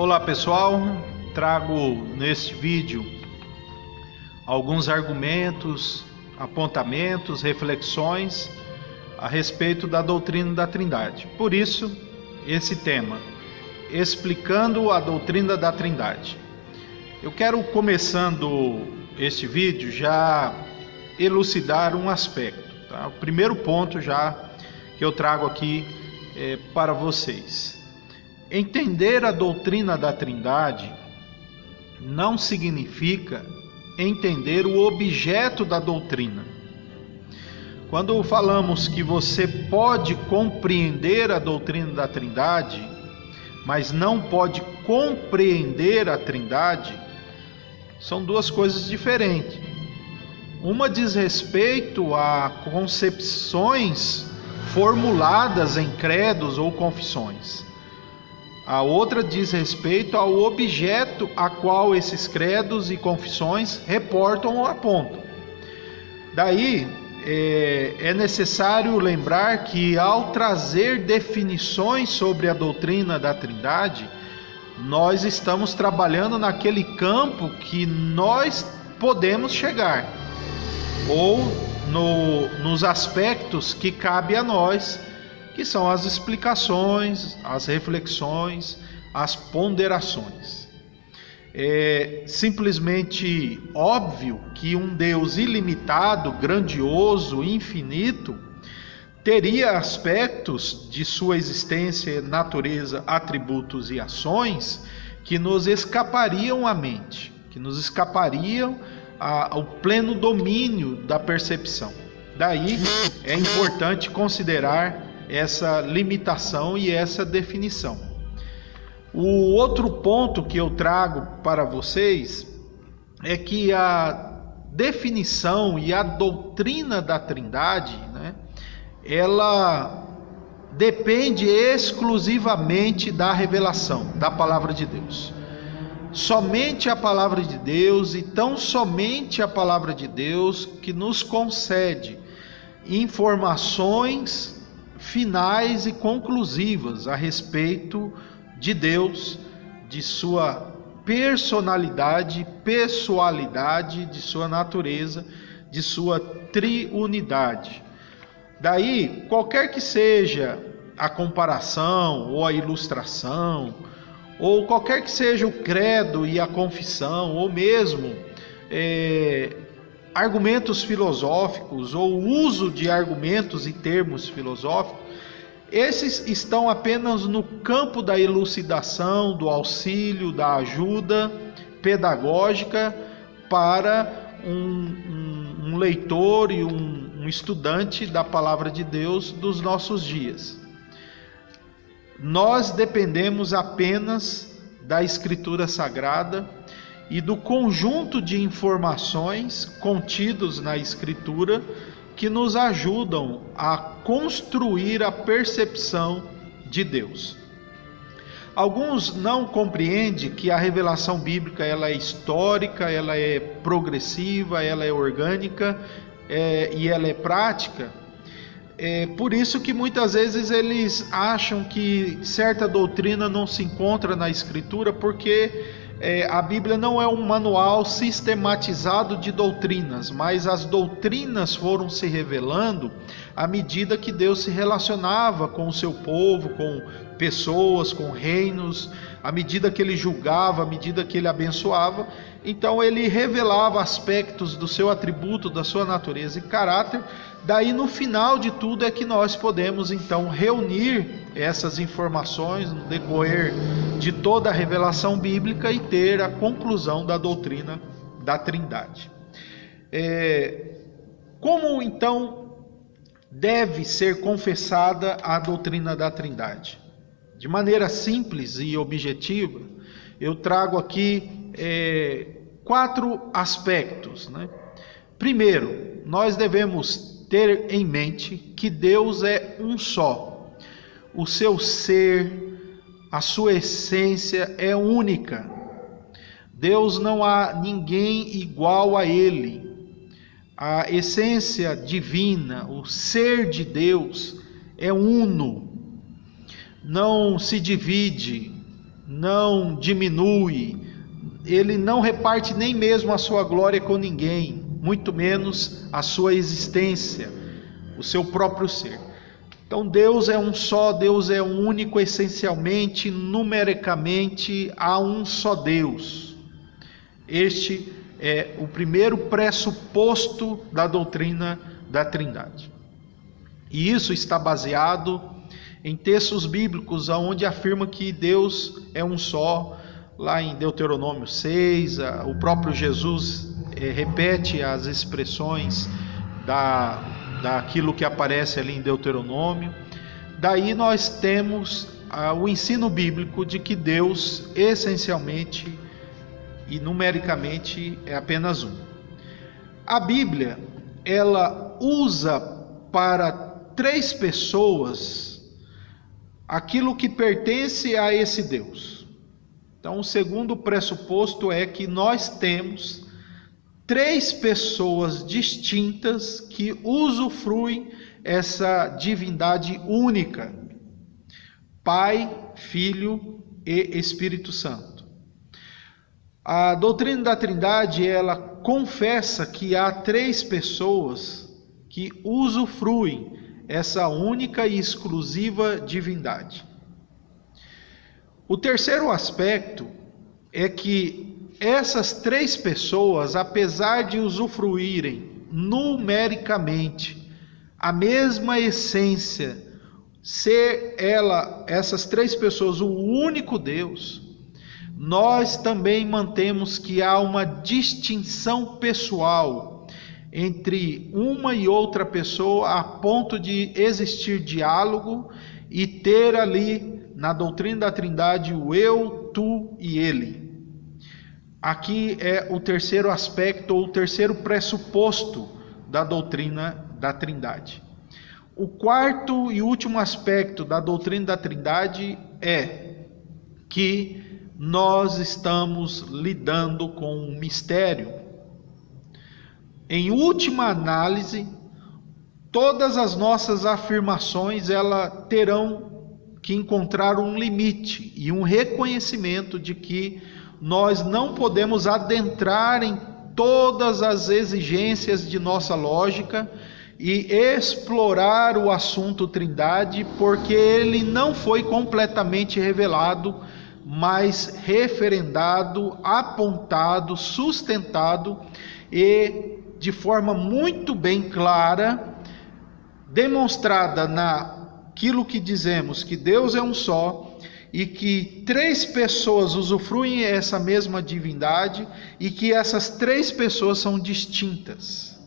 Olá pessoal, trago neste vídeo alguns argumentos, apontamentos, reflexões a respeito da doutrina da Trindade. Por isso, esse tema, explicando a doutrina da Trindade. Eu quero, começando este vídeo, já elucidar um aspecto, tá? O primeiro ponto já que eu trago aqui para vocês. Entender a doutrina da Trindade não significa entender o objeto da doutrina. Quando falamos que você pode compreender a doutrina da Trindade, mas não pode compreender a Trindade, são duas coisas diferentes. Uma diz respeito a concepções formuladas em credos ou confissões. A outra diz respeito ao objeto a qual esses credos e confissões reportam ou apontam. Daí, é necessário lembrar que ao trazer definições sobre a doutrina da Trindade, nós estamos trabalhando naquele campo que nós podemos chegar, ou nos aspectos que cabe a nós, que são as explicações, as reflexões, as ponderações. É simplesmente óbvio que um Deus ilimitado, grandioso, infinito, teria aspectos de sua existência, natureza, atributos e ações que nos escapariam à mente, que nos escapariam ao pleno domínio da percepção. Daí é importante considerar essa limitação e essa definição. O outro ponto que eu trago para vocês é que a definição e a doutrina da Trindade, ela depende exclusivamente da revelação da Palavra de Deus. Somente a Palavra de Deus, e tão somente a Palavra de Deus, que nos concede informações finais e conclusivas a respeito de Deus, de sua personalidade, pessoalidade, de sua natureza, de sua triunidade. Daí, qualquer que seja a comparação ou a ilustração, ou qualquer que seja o credo e a confissão, ou mesmo argumentos filosóficos ou uso de argumentos e termos filosóficos, esses estão apenas no campo da elucidação, do auxílio, da ajuda pedagógica para um leitor e um estudante da Palavra de Deus dos nossos dias. Nós dependemos apenas da Escritura Sagrada e do conjunto de informações contidos na Escritura que nos ajudam a construir a percepção de Deus. Alguns não compreendem que a revelação bíblica ela é histórica, ela é progressiva, ela é orgânica e ela é prática. Por isso que muitas vezes eles acham que certa doutrina não se encontra na Escritura, porque a Bíblia não é um manual sistematizado de doutrinas, mas as doutrinas foram se revelando à medida que Deus se relacionava com o seu povo, com pessoas, com reinos, à medida que ele julgava, à medida que ele abençoava. Então ele revelava aspectos do seu atributo, da sua natureza e caráter. Daí no final de tudo é que nós podemos então reunir essas informações no decorrer de toda a revelação bíblica e ter a conclusão da doutrina da Trindade. Como então deve ser confessada a doutrina da Trindade? De maneira simples e objetiva, eu trago aqui 4 aspectos. Primeiro, nós devemos ter em mente que Deus é um só. O seu ser, a sua essência é única. Deus não há ninguém igual a Ele. A essência divina, o ser de Deus é uno. Não se divide, não diminui, ele não reparte nem mesmo a sua glória com ninguém, muito menos a sua existência, o seu próprio ser. Então Deus é um só, Deus é único, essencialmente, numericamente, há um só Deus. Este é o primeiro pressuposto da doutrina da Trindade. E isso está baseado em textos bíblicos, onde afirma que Deus é um só. Lá em Deuteronômio 6, o próprio Jesus repete as expressões daquilo que aparece ali em Deuteronômio. Daí nós temos o ensino bíblico de que Deus, essencialmente e numericamente, é apenas um. A Bíblia, ela usa para 3 pessoas aquilo que pertence a esse Deus. Então, o segundo pressuposto é que nós temos 3 pessoas distintas que usufruem essa divindade única: Pai, Filho e Espírito Santo. A doutrina da Trindade, ela confessa que há 3 pessoas que usufruem essa única e exclusiva divindade. O terceiro aspecto é que essas 3 pessoas, apesar de usufruírem numericamente a mesma essência, ser essas 3 pessoas o único Deus, nós também mantemos que há uma distinção pessoal entre uma e outra pessoa, a ponto de existir diálogo e ter ali na doutrina da Trindade o eu, tu e ele. Aqui é o terceiro aspecto, ou o terceiro pressuposto da doutrina da Trindade. O quarto e último aspecto da doutrina da Trindade é que nós estamos lidando com um mistério. Em última análise, todas as nossas afirmações elas terão que encontrar um limite e um reconhecimento de que nós não podemos adentrar em todas as exigências de nossa lógica e explorar o assunto Trindade, porque ele não foi completamente revelado, mas referendado, apontado, sustentado e de forma muito bem clara, demonstrada naquilo que dizemos que Deus é um só e que 3 pessoas usufruem essa mesma divindade e que essas 3 pessoas são distintas.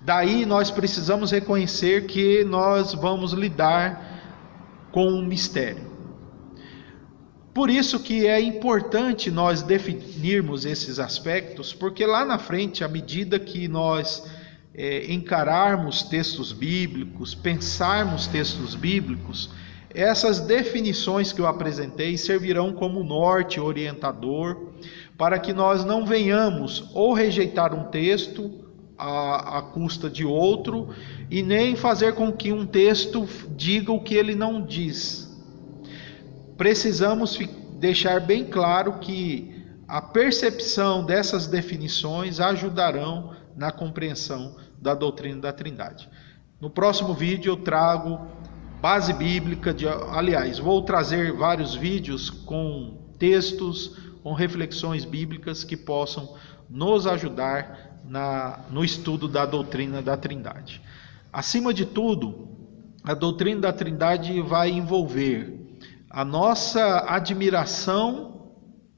Daí nós precisamos reconhecer que nós vamos lidar com um mistério. Por isso que é importante nós definirmos esses aspectos, porque lá na frente, à medida que nós encararmos textos bíblicos, pensarmos textos bíblicos, essas definições que eu apresentei servirão como norte orientador para que nós não venhamos ou rejeitar um texto à custa de outro e nem fazer com que um texto diga o que ele não diz. Precisamos deixar bem claro que a percepção dessas definições ajudarão na compreensão da doutrina da Trindade. No próximo vídeo eu trago base bíblica, vou trazer vários vídeos com textos, com reflexões bíblicas que possam nos ajudar no estudo da doutrina da Trindade. Acima de tudo, a doutrina da Trindade vai envolver a nossa admiração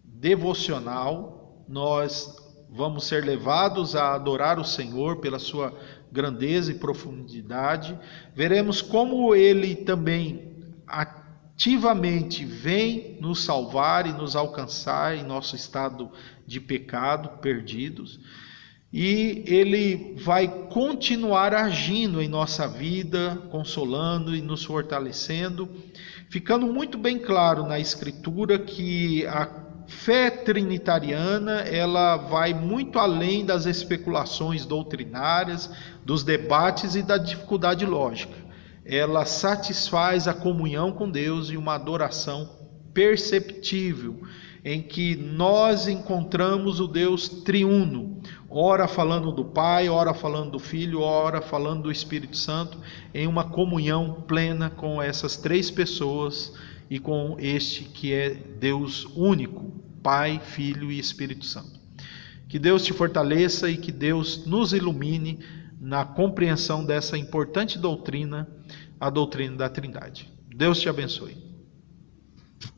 devocional. Nós vamos ser levados a adorar o Senhor pela sua grandeza e profundidade. Veremos como Ele também ativamente vem nos salvar e nos alcançar em nosso estado de pecado, perdidos. E Ele vai continuar agindo em nossa vida, consolando e nos fortalecendo, ficando muito bem claro na Escritura que a fé trinitariana ela vai muito além das especulações doutrinárias, dos debates e da dificuldade lógica. Ela satisfaz a comunhão com Deus e uma adoração perceptível, em que nós encontramos o Deus triuno, ora falando do Pai, ora falando do Filho, ora falando do Espírito Santo, em uma comunhão plena com essas três pessoas e com este que é Deus único, Pai, Filho e Espírito Santo. Que Deus te fortaleça e que Deus nos ilumine na compreensão dessa importante doutrina, a doutrina da Trindade. Deus te abençoe.